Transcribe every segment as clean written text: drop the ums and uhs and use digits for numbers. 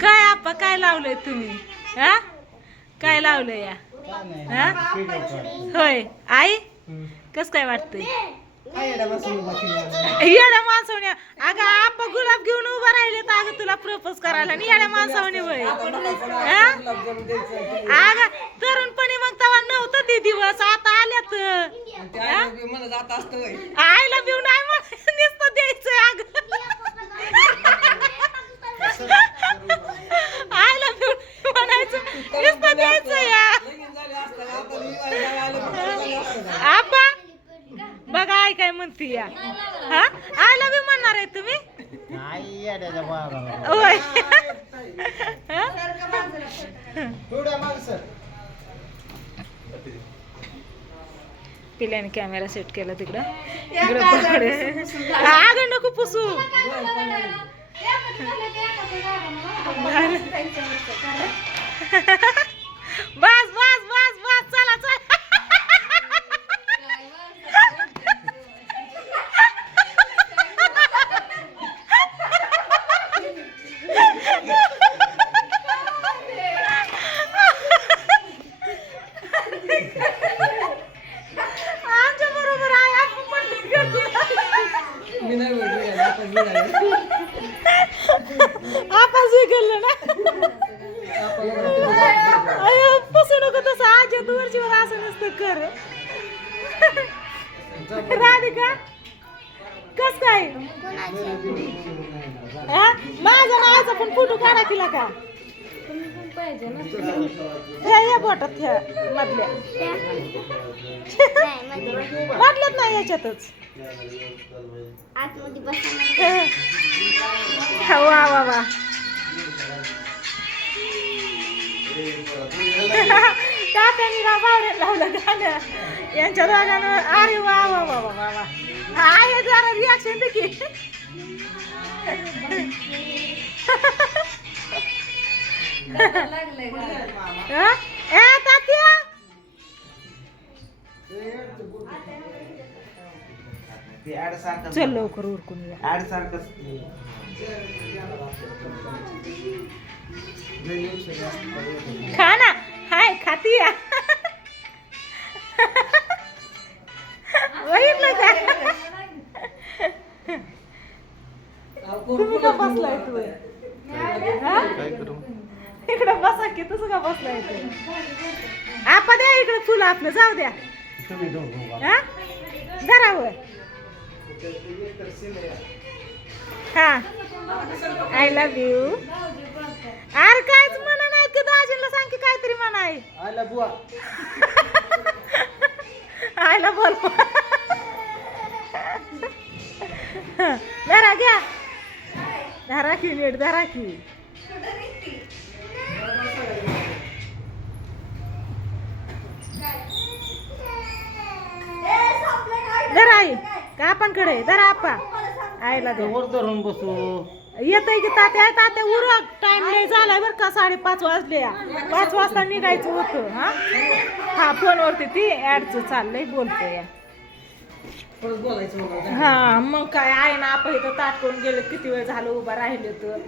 काय आपा काय लावलंय तुम्ही? हा काय लावलंय या? हा होय आई कस काय वाटतंय? येड्या माणसावणी अगं आपा गुलाब घेऊन उभा राहिले तर अगं तुला प्रपोज करायला आणि येड्या माणसावणी वय अगं तरुणपणी मग तेव्हा नव्हतं ते दिवस आता आल्यात. आईला बिव नाही मग नुसतं द्यायचंय अगं आईला बिव म्हणायचं नुसतं द्यायचं या आपा बघा आई काय म्हणते या. हा आयला बी म्हणणार आहे तुम्ही? होय पिल्याने कॅमेरा सेट केला तिकडं अगं नको पुसू बस बस बस बस चला चला आमच्या बरोबर आहे आपण आपण स्वीकारलं ना अयो पुसू नको तसं आजी तू वरचीवर असं नसतं कर राधिका कस काय माझा नावाचा पण फोटो काढा तिला का ह्या बोटात ह्या मधल्या मधल्यात नाही याच्यातच वा वा वा तात्याने बावड्यात लावलं गाणं यांच्या दोघांना अरे वा वा वा वा वा वा आहे जरा रिॲक्शन दे की तात्या चल लवकर उरकून खा ना हाय खाती बघितलं का तुम्ही का बसलाय तू इकडे बसा की तसं का बसलाय तू आपा द्या इकडे फुलं आपलं जाऊ द्या घरावर हा आय लव्ह यू अरे कायच म्हणा नाही की दाजीला सांग की काहीतरी म्हणाय आयला बोल धरा घ्या धरा की नीट धरा की धरा आई का आपण कडे धरा आपा आईला धरून बसू येतय की तात्या तात्या उरक टाइम नाही झालाय बरं का 5:30 वाजले 5 वाजता निघायचं होतं हा हा फोनवरती ती ऍडचं चाललंय बोलतोय हा मग काय आहे ना आपण इथं ताट करून गेले किती वेळ झालं उभा राहिले तर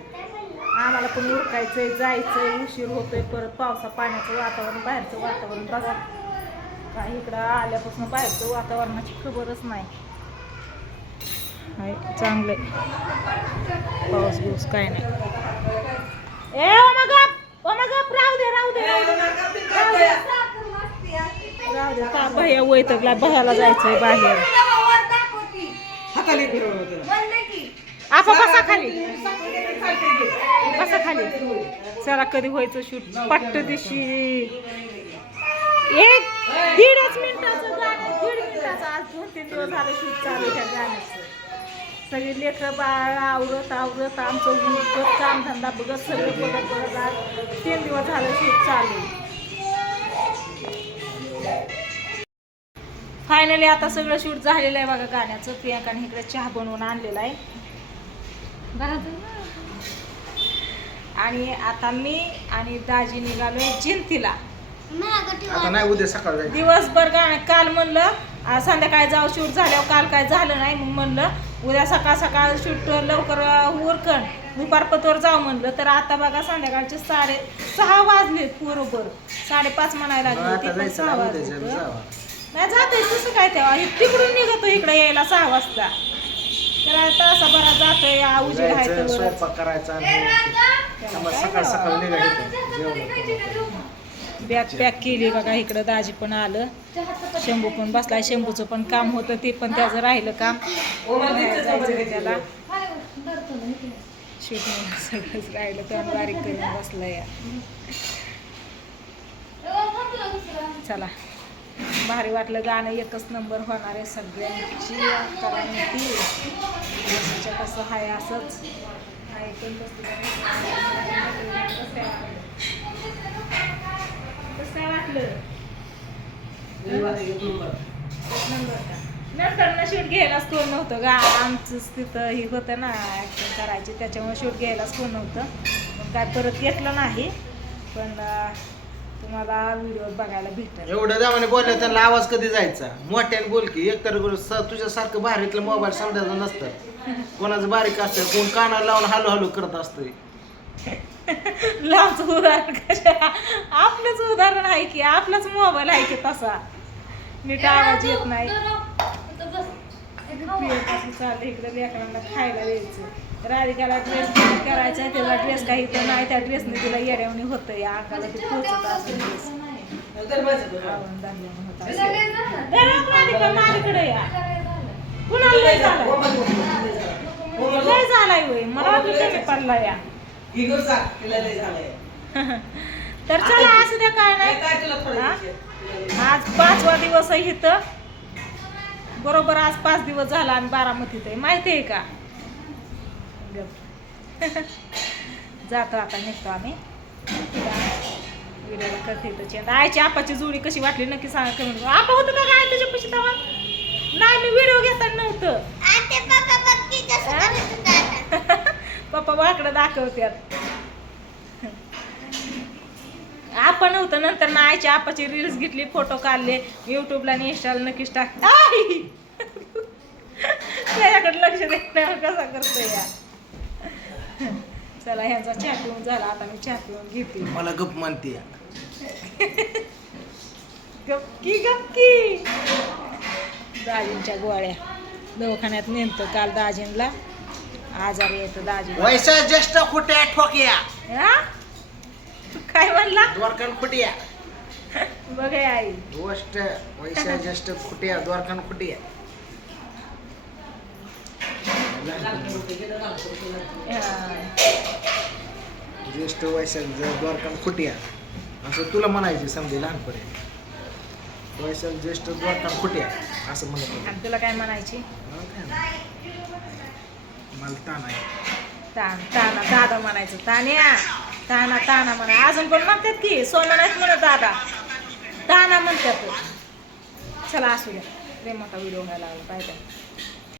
आम्हाला पण उरकायचंय जायचंय उशीर होतोय परत पावसा पाण्याचं वातावरण बाहेरचं वातावरण बघा काय इकडं आल्यापासून बाहेरचं वातावरणाची खबरच नाही चांगलंय पाऊस बिऊस काय नाही ए मग राहू दे का भैया वैतकला भयाला जायचंय बाहेर आपा बसा खाली चला कधी व्हायचं शूट पट्ट दिवशी 1-1.5 मिनिटाचं गाणं 1.5 मिनिटाचं आज 2-3 दिवस झालं शूट चालू त्या गाण्याचं सगळी लेकरं बाळ आवरत आमचं कामधंदा बघत सगळं बघत आज 3 दिवस झालं शूट चालू फायनली आता सगळं शूट झालेलं आहे बघा गाण्याचं प्रियांकाने इकडे चहा बनवून आणलेला आहे आणि आता मी आणि दाजी निघालोय जिंतीला आता नाही उद्या सकाळी दिवसभर गाणं काल म्हणलं संध्याकाळी जाऊ शूट झाल्यावर काल काय झालं नाही मग म्हणलं उद्या सकाळ शूट लवकर दुपारपतवर जाऊ म्हणलं तर आता बघा संध्याकाळचे 6:30 वाजलेत बरोबर. 5:30 म्हणायला लागले आता ते पण जायचं 6 ना उद्या वाजले. जावा. नाही जातोय तसं काय तेव्हा तिकडून निघतो इकडे यायला 6 वाजता. तर आता असा बरा जातोय उजेड आहे जायचं, तर स्वयंपाक करायचा आणि मग सकाळ सकाळ निघायचं जेवण. बॅग पॅक केली बघा. इकडं दाजी पण आलं, शंभू पण बसलाय. शंभूचं पण काम होतं ते पण त्याचं राहिलं काम. जायचं त्याला शूटिंग सगळंच राहिलं त्यानं बारीक करून बसलाय. चला भारी वाटलं गाणं. एकच नंबर होणार आहे सगळ्यांची. कारण ती कसं आहे असंच ऐकून कसं वाटलं. नंतर ना शूट घ्यायलाच कोण नव्हतं गा. आमचंच तिथं हे होतं ना ॲक्टिंग करायची, त्याच्यामुळे शूट घ्यायलाच कोण नव्हतं. मग काय परत घेतलं नाही. पण तुम्हाला व्हिडिओ बघायला भेटेल. एवढं जमाने बोललं त्यांना आवाज कधी जायचा. मोठ्याने बोल की. एकतर तुझ्यासारखं बारीकलं मोबाईल समजायचं नसतं. कोणाचं बारीक असतं, कोण कानाला लावून हलू हलू करत असतोय. लांबचं उदाहरण कशा आपलंच उदाहरण आहे की, आपलाच मोबाईल आहे की तसा नीट आवाज येत नाही. चाललं इकडे लेकरांना खायला द्यायचं. राधिकाला ड्रेस करायचा आहे, त्याचा ड्रेस काही तर नाही. त्या ड्रेसने तिला येड्यावणी होतं. या अंगाला ते पोचत असं ड्रेस माझ्याकडे या. कुणाला लय झालाय होय. मला वाटलं कमी पडला या. तर चला असू द्या, काय नाही. आज 5वा दिवस आहे इथं. बरोबर आज 5 दिवस झाला आम्ही बारामतीत आहे. माहिती आहे का. जातो आता, निघतो आम्ही. व्हिडिओला करते तर आईची आपाची जोडी कशी वाटली नक्की सांगा कमेंट. आपा होतं का काय तुझ्या पैसे तेव्हा. नाही मी व्हिडिओ घेताना नव्हतं. पप्पा बाकडं दाखवत्यात. आपण नव्हतं. नंतर ना आईच्या आपाची रील्स घेतली, फोटो काढले, युट्यूबला आणि इंस्टाला नक्कीच टाक. त्याच्याकडे लक्ष देण्यावर कसा करतोय या. चला ह्यांचा चहा पिऊन झाला. आता मी चहा पिऊन घेते. मला गप म्हणते. गपकी गपकी. दाजींच्या गोळ्या दवाखान्यात नेमतं काल. दाजींला आजारी येतं दाजी. वैसा ज्येष्ठ खुट्या ठोक्या. काय म्हणला. द्वारकान खुट्या. बघ आई गोष्ट वैसा ज्येष्ठ खुट्या द्वारकान खुट्या. ज्येष्ठ वैशाख द्वारकान खुट्या असं तुला म्हणायचे समजे लहानपणी. वैशाख ज्येष्ठ द्वारकान खुट्या असं म्हणत. आणि तुला काय म्हणायची. मला ताण आहे. ताना दादा म्हणायचं. तान्या ताना ताना म्हणा. अजून पण म्हणतात की सोना नाहीत म्हणत दादा, ताना म्हणतात. चला असू द्या. प्रेमाचा व्हिडिओ व्हायला लागला. Bye bye.